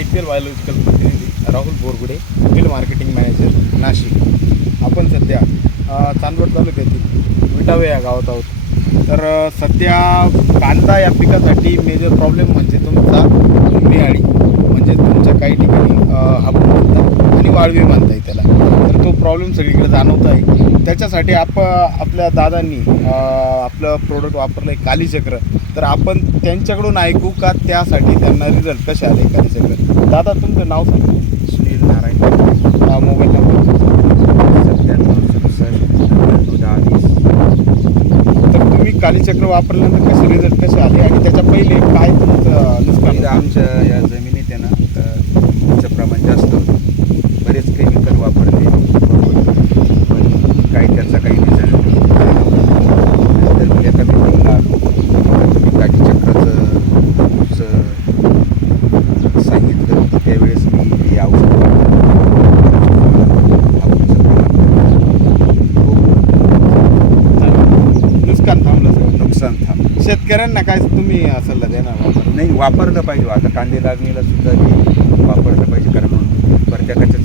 I P L biological प्रतिनिधी Rahul Borgude field marketing manager Nashik. आपण सध्या चांदवड तालुक्यातील विटावे या गावात आहोत. तर सध्या कांदा या पिकासाठी मेजर प्रॉब्लेम म्हणजे तुमचा निहाळी म्हणजे तुमच्या काही ठिकाणी अ, म्हणतात आणि वाळवी म्हणताय त्याला. तो प्रॉब्लेम सगळीकडे जाणवत आहे. त्याच्यासाठी आप आपल्या दादांनी आपलं प्रोडक्ट वापरलं आहे कालीचक्र. तर आपण त्यांच्याकडून ऐकू का त्यासाठी त्यांना रिझल्ट कसे आले कालीचक्र? दादा तुमचं नाव सांगा. सुनील नारायण. हा, मोबाईल नंबर सत्त्याण्णव सदुसष्ट दहा वीस तर तुम्ही कालीचक्र वापरल्यानंतर कसे रिझल्ट कसे आले? आणि त्याच्या पहिले काय तुमचं नुकसान आमच्या या जमिनीत आहे ना तर प्रमाण जास्त होतं. बरेच केमिकल वापरले. संस्था शेतकऱ्यांना काय तुम्ही सल्ला देणार? नाही वापरलं पाहिजे. आता कांदे लागणीला सुद्धा वापरलं पाहिजे कारण प्रत्येकाच्या